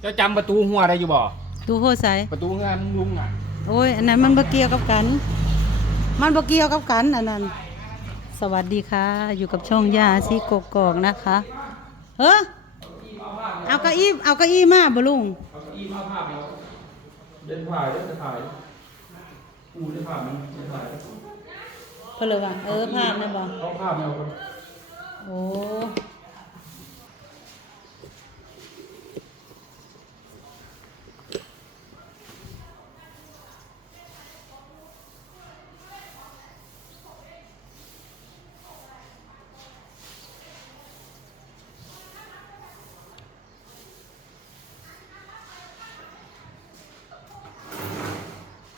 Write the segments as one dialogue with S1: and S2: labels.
S1: เจ้าจำประตูหัวได้อยู่บ่
S2: ดูโหใส
S1: ประตูเงินลุงอะ
S2: โอ้ยอันนั้นมันบ่เกี่ยวกับกัน มันบ่เกี่ยวกับกันอันนั้น สวัสดีค่ะ อยู่กับช่องย่าซีกกอกนะคะเฮ้อเอาเก้าอี้เอาเก้าอี้มาบ่ลุง
S1: เอาเก้าอี้มาภาพเราเดินถ่ายเดินถ่ายกูได้ภาพมันจะถ่าย
S2: เพนเลยว่าเออภาพนะบ่
S1: เอาภาพมาเอาคน
S2: โอ้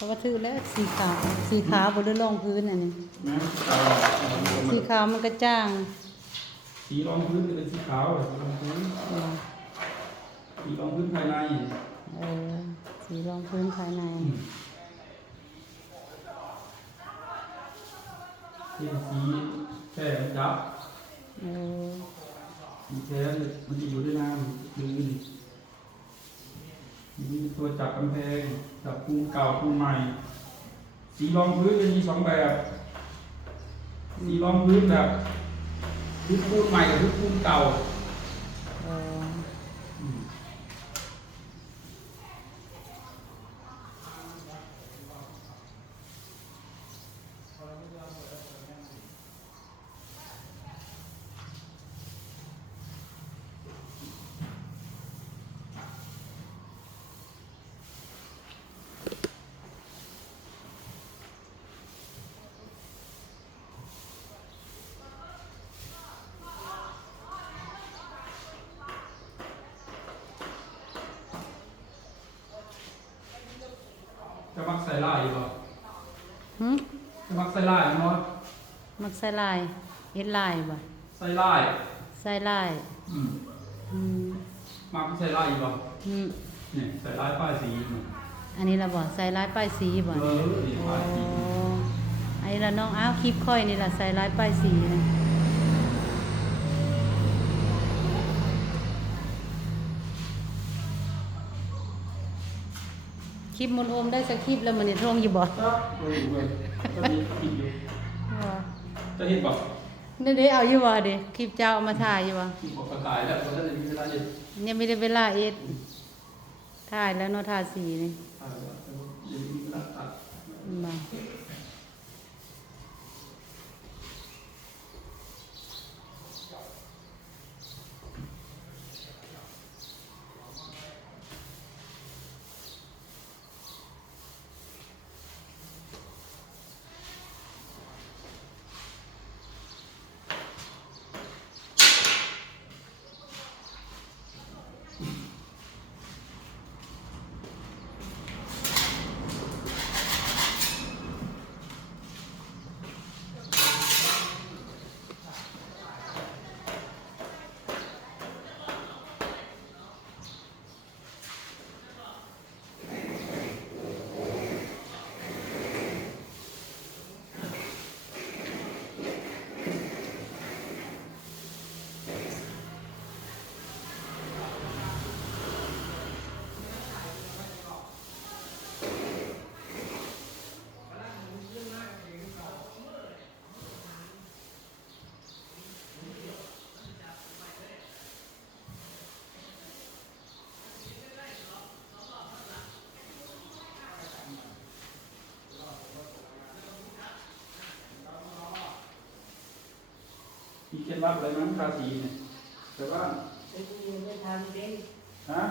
S2: ราะว่าถือแล้วสีขาวสีขาวบนรองพื้นอันนี้
S1: นะเอา
S2: สีขาวมันก็จ้าง
S1: สีรองพื้นเป็นสีขาวสีรองพื้น
S2: เออ
S1: สีรองพื้นภายใน
S2: เออสีรองพื้นภายใน
S1: อืมที่สีแค่จับ
S2: เออ
S1: สีแท้มันจะอยู่ด้วยน้ำดึง มีตัวจับกำแพงจับปูเก่าปูใหม่ สีรองพื้นจะมีสองแบบ สีรองพื้นแบบพื้นปูนใหม่กับพื้นปูนเก่า จะมักใส่ลายอยู่ป่ะ
S2: หึ
S1: จะมักใส่ลายมั้ย
S2: มักใส่ลายเฮ็ดลายบ่
S1: ใส่ลาย
S2: ใส่ลาย
S1: อืม
S2: อืม
S1: มักใส่ลายอยู่ป่ะ
S2: อืม
S1: เนี่ยใส่ลายป้ายสีเนี่ย
S2: อันนี้ละบ่ใส่ลายป้ายสีบ่
S1: เออนี่
S2: โอ้
S1: ป้ายสี
S2: อันนี้ละน้องอ้าวคลิปค่อยนี่ล่ะใส่ลายป้ายสีนะ ลิปมนต์โอมได้สักคลิปแล้วมันนี่ทงอยู่บ่
S1: ครับเออเว้ยจะมีผิดอยู่
S2: ว่า
S1: จะเห็นป่ะ
S2: นี่เด้เอาอยู่บ่เด้คลิปเจ้าเอามาถ่ายอยู่บ่
S1: ที่บอกกระต่ายแล้วก็จะมีเวลาเย็น
S2: ยังไม่ได้เวลาเอ็ดถ่ายแล้วเนาะถ่ายสีนี่
S1: อ่าเดี๋ยวมีเวลาตัด
S2: มา
S1: เคล็ดลับอะไรมั้งทาสีเนี่ยแต่ว่าฮะ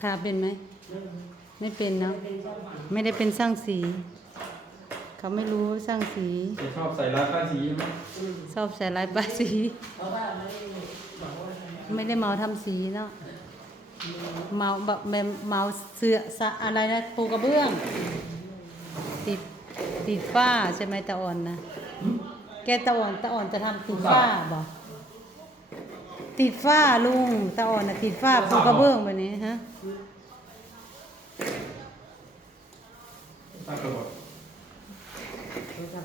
S2: ทาเป็นไหมไม่เป็นเนาะไม่ได้เป็นสร้างสี เขาไม่รู้สร้างสี
S1: จะชอบใส่ลายป้ายสีใช่ไหม
S2: ชอบใส่ลายป้ายสีไม่ได้เมาทำสีเนาะเมาแบบแบบเมาเสื้อสะอะไรนะปูกระเบื้องติด ติดฝ้าใช่ไหมตาอ่อนนะแกตาอ่อนตาอ่อนจะทำติดฝ้าบ่ติดฝ้าลุงตาอ่อนนะติดฝ้าปูกระเบื้องแบบนี้ฮะ
S1: ตากระบอกใช่ป่ะ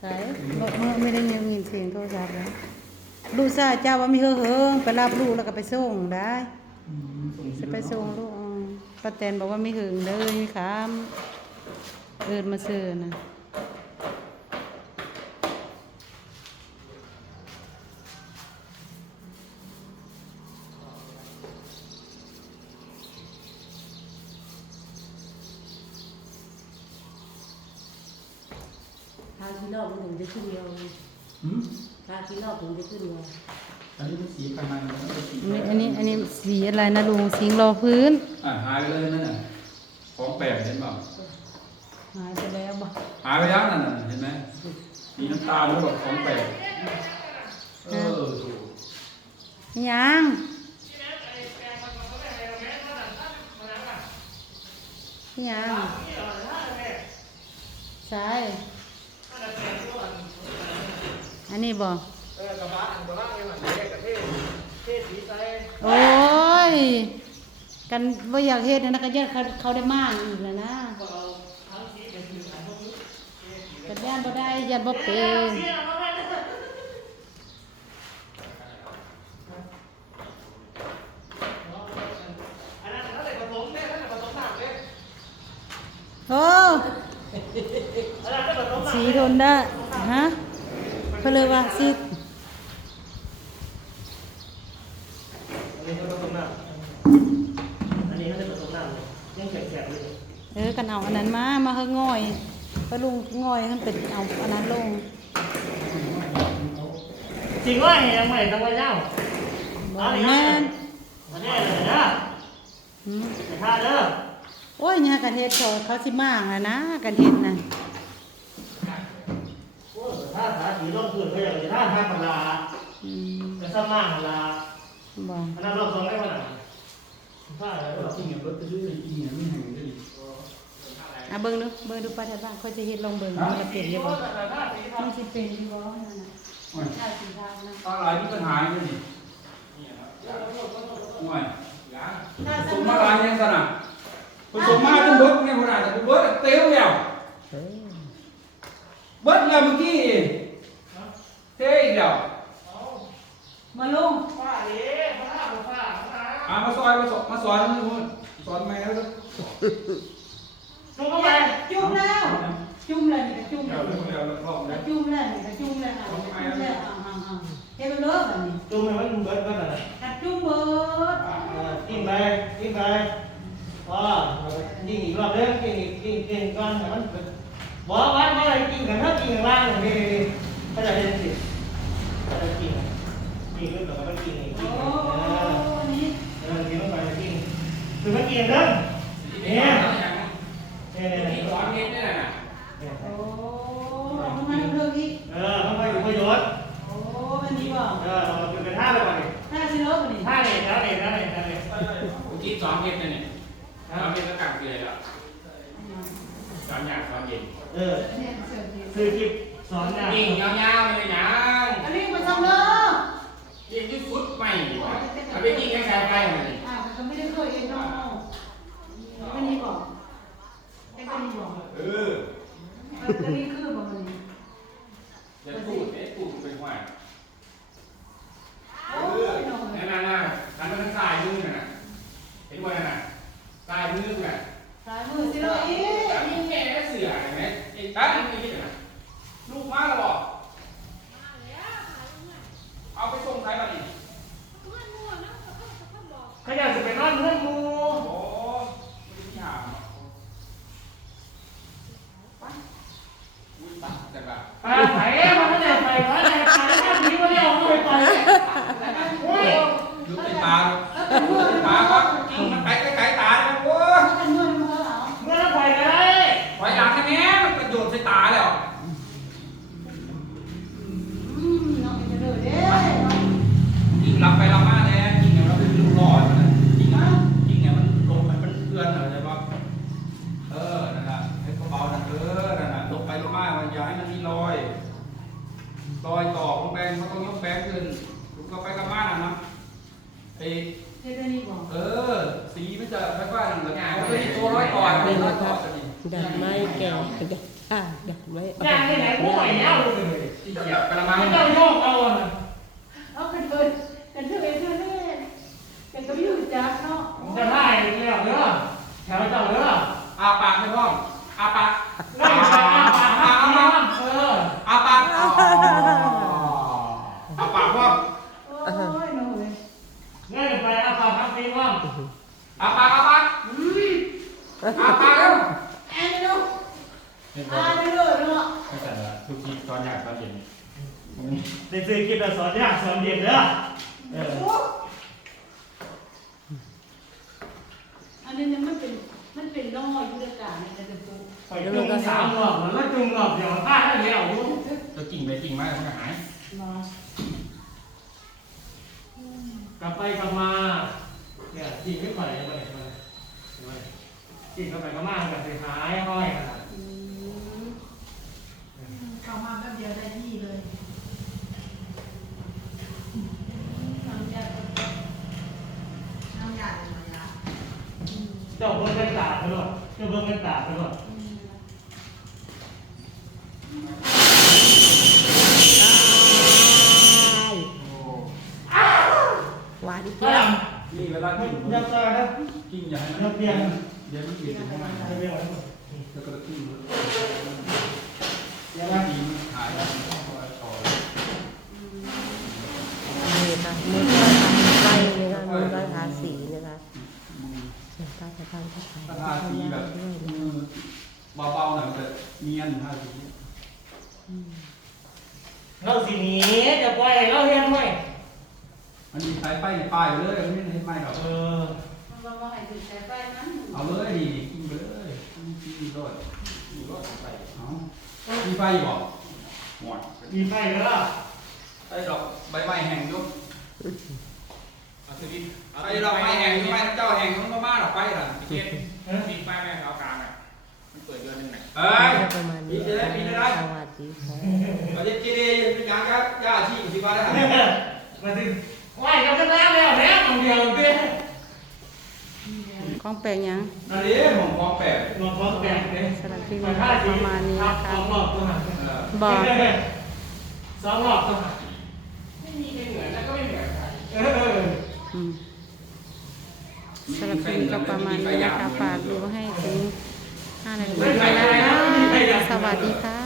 S2: ใช่เมื่อเมื่อไม่ได้ยินเสียงโทรศัพท์แล้ว
S1: อ
S2: ลูกชายเจ้าว่ามีเฮอเฮิงไปรับลูกแล้วก็ไปส่งได้
S1: อืมส่ง
S2: จะไปส่งลูกอืมป้าแตนบอกว่ามีหึงเลยมีขาม เอินมาซื้อนะ
S3: ทางที่นอกมันถึงจะขึ้นเร็ว
S1: หืม
S3: ทางที่นอกถึงจะขึ้นเร็ว
S1: อันนี้เป็นสีภายในมันเป็นสี
S2: อันนี้อันนี้อันนี้สีอะไรนะลุงสิงรอพื้น
S1: อะหายไปเลยนั่นน่ะของแปลกเห็นเปล่า
S2: หายไปแล้ว บ่
S1: หายไปแล้วนั่นน่ะเห็นไหมสีน้ำตาลแล้วแบบของแปลกเออถูก
S2: ยังยังใช่อันนี้บ่โอ้ย กันว่าอยากเฮ็ดนะนะก็ยันเขาเขาได้มากอีกแล้วนะ กันยันบ่ได้ยันบ่เป็นโอ้สีโดนได้ฮะเขาเลยว่าสี
S4: อันนี้เขาผสมน้ำอันนี้เขาจะผสมน้ำเลยยังแข็งๆเลย
S2: เออกันเอาอันนั้นมา มาเฮาง่อย พะลุงง่อยให้มันเป็นเอาอันนั้นลง
S4: จริงว่ายังไม่ต้องไปเล่า
S2: บ่แม่น
S4: อันนี้เลยนะ
S2: หืม
S4: แต่ถ้าเด้อ
S2: โอ้ยเนี่ยกันเฮ็ดเขาเขาสิมากแล้วนะกันเฮ็ดน่ะ
S4: โอ้ถ้าขาสีร่มขึ้นก็อย่างนี้ถ้าทางปลา
S2: อืม
S4: จะซ้ำมากปลา
S2: บ่
S4: อันนั้นรอบสองได้ขนาดถ้าอะไร
S1: รถจริงอะรถจะดื้อจริงอะไม่แห่งเลย
S2: อะเบิ่งดูเบิ่งดูป้าแถวบ้านเขาจะเฮ็ดลองเบิ่งมันจะเป็นอยู่บ่มันสิเป็นอยู่บ่นั่นน่ะ
S1: โอ้ย
S2: ใช่สีทางนะ
S1: ตาลายมีปัญหาอยู่นี่โอ้ย
S2: ถ้า
S1: ส
S2: ส
S1: ม
S2: ม
S1: มา
S2: มา
S1: ลายยังสนะผสมมาจนเบิดเนี่ยขนาดแต่เบิดเตี้ยวแล้วเบิดแล้วเมื่อกี้เท่อีกแล้ว
S2: มาลง
S4: ป้าเอ๋ป้าป้าป้า
S1: อ่ามาซอยมาสอนมาสอนนี่มึงสอนแม่แล้ว
S4: จุ่มเข้าไป
S2: จุ่มแล้ว จุ่มเลยนี่ก็จุ่มเล
S1: เดี๋ย
S2: ยว
S1: เดี๋ยวเดี๋ยวรอบ
S2: ก็
S1: แล้ว
S2: จุ่มเลยนี่ก็จุ่มเลยค่ะจุ่มเลยอ่าอ่าๆๆเฮ็ดไปเลยบัดนี้
S4: จุ่มให้มันเบิดเบิดอะไร
S2: กัดจุ่มเบิด
S4: กินไปกินไปพอยิงอีกรอบเด้อกินอีกกินกินก่อนให้มันบอกว่าเมื่อไรกินกันถ้ากินข้างล่างนี่นี่ถ้าจะได้สิถ้าจะกินกินเรื่องต่อไปกินอีกกิ
S2: โอ้
S4: น
S2: นี่
S4: เออกินลงไปกินคือมันกินเด้อเนี่ย เนี่ยเนี่ย
S1: สอนเฮ็ดนี่แหละ
S2: โอ้มันมาเรื่องอีก
S4: เออมันไปอยู่ประโยชน์
S2: โอ้มันดีบ่
S4: เออเราเป็นท่าเลยว่ะนี่
S2: ถ้าสิเลิกบัดนี้
S4: ท่าเนี่ยท่าเนี่ยท่าเนี่ยท่าเนี่ย
S5: ที่ซ้อมเย็นนั่นเนี่ยซ้อมเย็นก็กลางเกลือแล้วซ้อมยากซ้อมเย็น
S4: เออ
S2: เนี่ยเสิร์ฟดี
S4: คือคลิปสอนงาน
S5: ยิงยาวๆเลยนะ
S2: อันนี้มาทำเลิก
S5: ยิงที่ฟุตใหม่ดีกว่าเอาไปยิงให้ใครไปมาดิ
S2: อ้าวก็ไม่ได้เคยเองเนาะอันนี้บ่ ไอ้ก็นี่บ่
S5: เออ
S2: อันนี้คือบ่มันนี่
S5: จะพูดเอ๊ะพูดเป็นว่าเออนั่นน่ะน่ะหันมาทางซ้ายมือน่ะเห็นว่านั่นน่ะซ้ายมือน่ะ
S2: สายมือสิเลยอี
S5: แล้วมีแค่เสือเห็นไหมไอ้ตั้งนี่นี่น่ะลูกมาแล้วบอกเอาไปส่งใครมาดิ
S4: ขยันจะไปนอนเพื่อนมู
S5: โอ้ไม่ได้ถามหรอกอุ้ยตั ดแต่ ไป
S4: จ้ะอ่าเดี๋ยไว้อยา
S1: งไปไห
S2: นผู้ใหม่เน
S4: เอาไป
S2: เลย
S1: ที่เกียบกระมังไม่ต้างโยกเอาอะเอากันเถิดกัน
S2: เถิด
S1: เถิดเถิดกัน
S3: ก็ไม่อ
S4: ยู่จ้าเนาะ
S1: จะ
S4: ไล่เกี่ยวเด้อแถวเจ้าเด้อ
S1: อาปากไม่พ้องอาปาก
S4: ไล่อาปากอาปากเออ
S1: อาปากอ๋ออาปากพ้อ
S4: งโอ้ยหนูเลยไล่ไปอาปากทั้งปีพ้อง
S1: อาปาอาปาอาปา
S5: ไม่ใช่ละทุกทีตอนอยากตอนเย็น
S4: ในซื้อคลิปสอนยากสอนเย็นเด้อเออ
S2: อันนี้เนี่ยมันเป็นมันเป็นน้อยยุทธการในแต่ปู
S4: ไปจุงสามรอบแล้วจุงรอบเดียวพลาดได้เดียว
S5: จะกิ่งไปกิ่งมาแล้วมันก็หาย
S2: มา ก
S4: ลับไปกลับมาเนี่ยจริงไม่ปล่อยไปไหนมาจริงกลับไปกลับมาแบบไปหายห้อยขนาด
S2: เข้ามาแป๊บเดียวได้ที่เลยน้ำยาน้ำยาเป็นมายา
S4: เจ้าเบิ้งกันตาไปหมดเจ้าเบิ้งกันตาไปหมด
S3: หวาน
S4: ก็ด
S1: นี่เวลาำกิน
S4: ยับตาครับ
S1: กินอย่าให้
S4: ยับเพียง
S1: เดี๋ยวมันกินข้างใน
S4: ยับเพียง
S1: แล้วก็กิน
S4: ยับมา
S1: กินหายแล้วต่อ
S3: นี่ค่ะมือก็ทำไฟนะคะมือก็ทาสีนะคะส่วนป้าจะทำก็ขาย
S1: ถ้าทาสีแบบ
S3: ด้วย
S1: มือเบาๆหน่อยมันจะเนียนทาสี
S4: เราสิหนีจะปล่อยเราเรียนไว้
S1: มันมีสายไฟในป้ายเลยมันไม่ให้ไหมหรอก
S4: เออ
S2: มันว่าว่าให้ถึงสายไฟนั้น
S1: เอาเลยนี่กินไปเลย กินรถ
S5: มีรถไป
S1: เอามีไฟบอกหมด
S4: มีไฟแล้ว
S1: ไฟดอกใบไม้แห้งยุบ
S5: เอาทีนี้
S1: ไฟดอกไม้แห้งไม้เจ้าแห้งมันมามาดอกไฟล่ะ
S5: เกียร์มีป้ายแม่เขากลางอะมันเปิดเดือนหนึงไหน
S1: เอ้ย
S3: ก็ประมาณนี้
S1: ปีจะได้ปีจะได้
S3: สวัสดีค่ะ
S1: ประเทศจีนเป็นยังครับย่าที่สิบาทได้
S4: มาถึงไหวกันก็แล้วแล้วแล้วคนเดียวเด้
S2: ของแปลงยัง
S1: นั่นเองผมมองแปลก
S4: มาพร้อมแบ่งเลย
S2: สำหรับที่นี้ประมาณนี้นะคะ
S4: สองรอบตัวหัน
S1: เออ
S2: บอก
S4: สองรอบตัวหัน
S5: ไม่มีไม่เหมือนแล้วก็ไม่เหมือนกัน
S4: เออ
S2: อืมสำหรับคลิปนี้ก็ประมาณนี้นะคะฝากดูให้ถึง5นาทีด้วยนะคะสวัสดีค่ะ